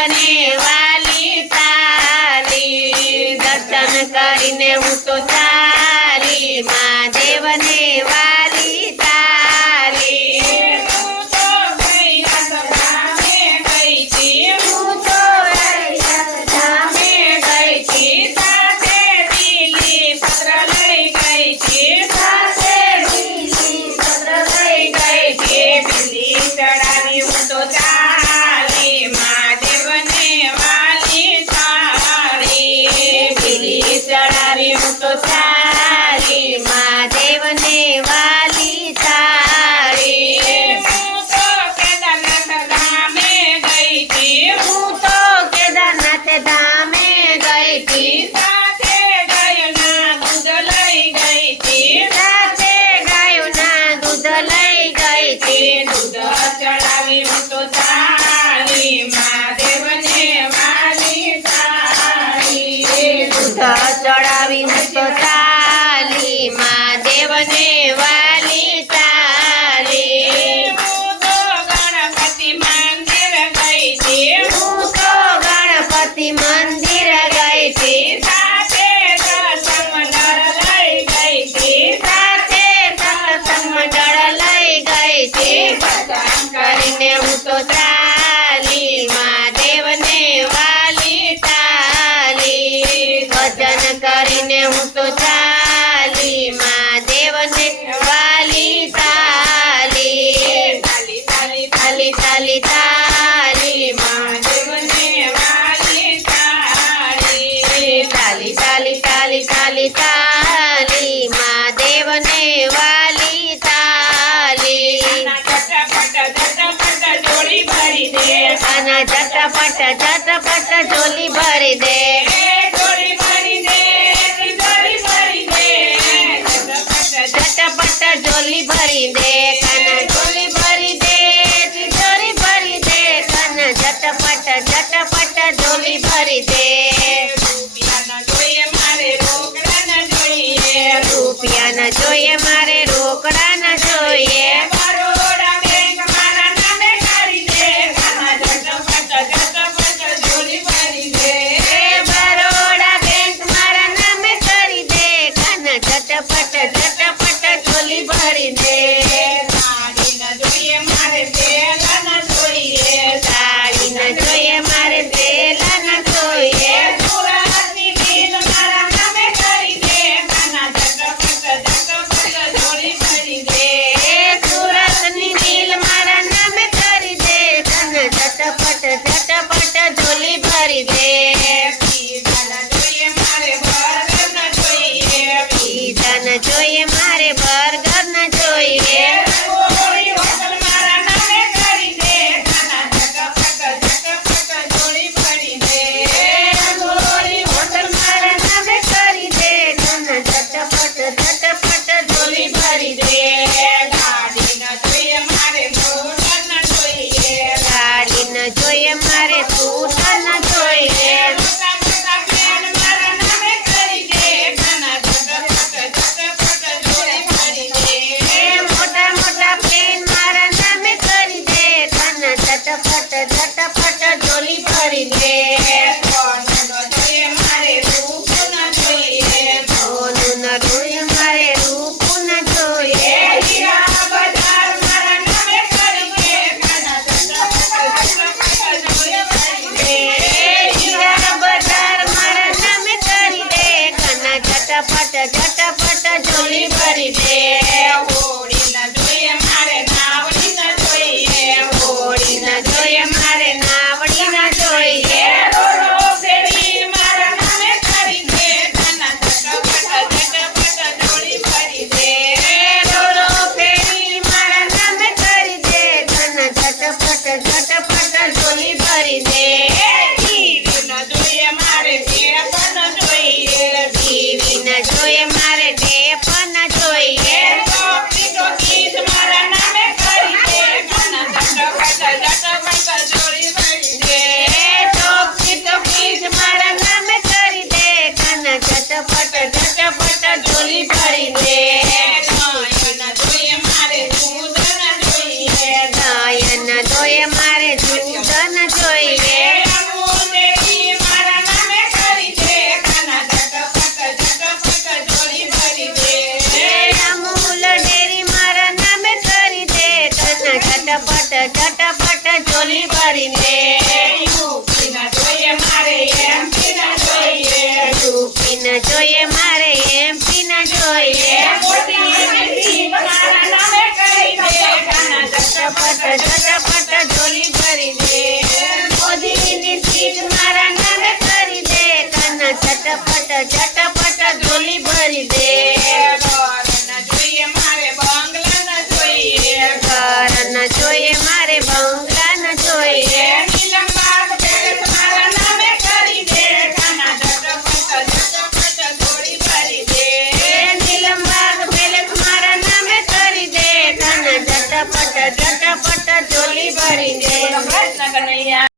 દેવને વાલી તારી દર્શન કરીને હું તો ચાલી મહાદેવને વાલી તારી હું તો ગઈ ધામે ગઈ છી હું તો ધામે ગઈ છી સાથે બીલી પત્ર લઈ ગઈ છી સાથે બીલી પત્ર લઈ ગઈ છી બીલી ચડાવી હું તો ચાલી મહાદેવને વાલી તારી બીલી ચડાવી હું તો ચાલી મહાદેવને વાલી તારી હું તો કેદારનાથ ધામે ગઈ છી હું તો કેદારનાથ ધામે ગઈ છી સાથે ગાયોના દૂધ લઈ ગઈ છી સાથે ગાયોના દૂધ લઈ ગઈ છી દૂધ ચડાવી હું તો ચાલી મહાદેવને વાલી તારી દૂધ ચડાવી હું તો ચાલી મહાદેવને વાલી તારી હું તો ગણપતિ મંદિર ગઈ છી હું તો ગણપતિ મંદિર ગઈ છી સાથે સત્સંગ મંડળ લઈ ગઈ છી સાથે સત્સંગ મંડળ લઈ ગઈ છી ભજન કરીને હું તો ચાલી મહાદેવને વાલી તારી ભજન કરીને હું તો ચાલી મહાદેવને વાલી તારી ચાલી ચાલી ચાલી ચાલી ચાલી મહાદેવને વાલી તારી ચાલી ચાલી ચાલી ચાલી ચાલી મહાદેવને વાલી તારી ઝટપટ જોડી ભરી દે આના ઝટપટ ઝટપટ જોલી ભરી દે જોડી ભરી દે જોડી ભરી દે ઝટપટ જોલી ભરી દે કાના જોલી ભરી દે જોડી ભરી દે કાના ઝટપટ ઝટપટ જોલી ભરી દે રૂપિયા ન જોઈએ મારે રોકડા ન જોઈએ રૂપિયા ન જોઈએ મારે રોકડા ન જોઈએ બરોડા બેંક મારા નામે કરી દે કાના ઝટપટ ઝટપટ જોલી ભરી દે બરોડા બેંક મારા નામે કરી દે કાના ઝટપટ ઝટપટ જોલી ભરી દે સાડી ન જોઈએ મારે બેલા ન જોઈએ સાડી ન જોઈએ મારે બેલા ન જોઈએ સુરતની બિલ મારા નામે કરી દે કાના ઝટપટ ઝટપટ જોડી ભરી દે સુરતની બિલ મારા નામે કરી દે કાના ઝટપટ ઝટપટ જોલી ભરી દે પીઝા ન જોઈએ મારે બર્ગર ન જોઈએ પીઝા ન જોઈએ મારે બર્ગર ન જોઈએ હોળી હોટલ મારા નામે કરી દે કાના ઝટપટ ઝટપટ જોડી ભરી દે હોળી હોટલ મારા નામે કરી દે કાના ઝટપટ ઝટપટ જોડી ભરી દે ગાડી ન જોઈએ મારે મોટર ન જોઈએ ગાડી ન જોઈએ મારે સ્કૂટર ન જોઈએ મોટા મોટા પ્લેન મારા નામે કરી દે કાના ઝટપટ ઝટપટ જોડી ભરી દે મોટા મોટા પ્લેન મારા નામે કરી દે કાના ઝટપટ ઝટપટ જોડી ભરી દે સોનું ન જોઈએ મારે રૂપું ન જોઈએ સોનું ન જોઈએ મારે રૂપું ન જોઈએ હીરા બજાર મારા નામે કરી દે કાના ઝટપટ ઝટપટ જોડી ભરી દે હીરા બજાર મારા નામે કરી દે કાના ઝટપટ ઝટપટ જોડી ભરી દે હોળી ન જોઈએ મારે નાવડી ન જોઈએ હોળી ન જોઈએ મારે નાવડી ન જોઈએ રોડો ફેરી મારા નામે કરી દે કાના ઝટપટ ઝટપટ જોડી ભરી દે રોડો ફેરી મારા નામે કરી દે કાના ઝટપટ ઝટપટ જોડી ભરી દે ટીવી ન જોઈએ મારે પેપર ન જોઈએ ટીવી ન જોઈએ મારે ઝટપટ